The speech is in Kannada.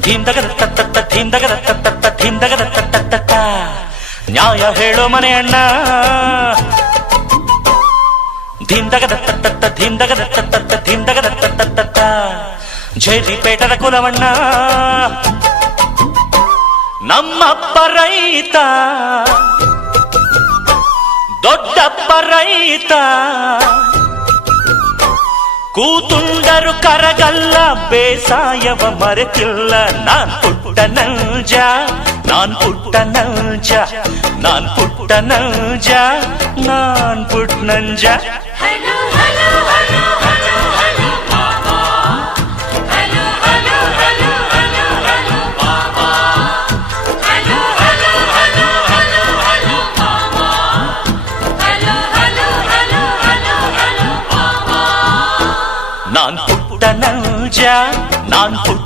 ಧೀಮ್ದಗದ ತತ್ತ ಧೀಮ್ದಗದ ತತ್ತ ಧೀಮ್ದಗದ ತತ್ತ ನ್ಯಾಯ ಹೇಳೋ ಮನೆ ಅಣ್ಣ ಧೀಮ್ದಗದ ತತ್ತ ಧೀಮ್ದಗದ ತತ್ತ ಧೀಮ್ದಗದ ತತ್ತ ಜೇರಿಪೇಟದ ಕುಲವಣ್ಣ ನಮ್ಮಪ್ಪ ರೈತ ದೊಡ್ಡಪ್ಪ ರೈತ ಕೂತುಂಡರು ಕರಗಲ್ಲ ಬೇಸಾಯವ ಮರೆತಿಲ್ಲ ನಾನ್ ಪುಟ್ಟ ನೌಜ ನಾನ್ ಪುಟ್ಟ ನೌಜ ನಾನ್ ಪುಟ್ಟ ನೌಜ ನಾನ್ ಪುಟ್ಟ ನಂಜ ನಾನ್ ಪುಟ್ಟ ನೌಜ ನಾನ್ ಪುಟ್ಟ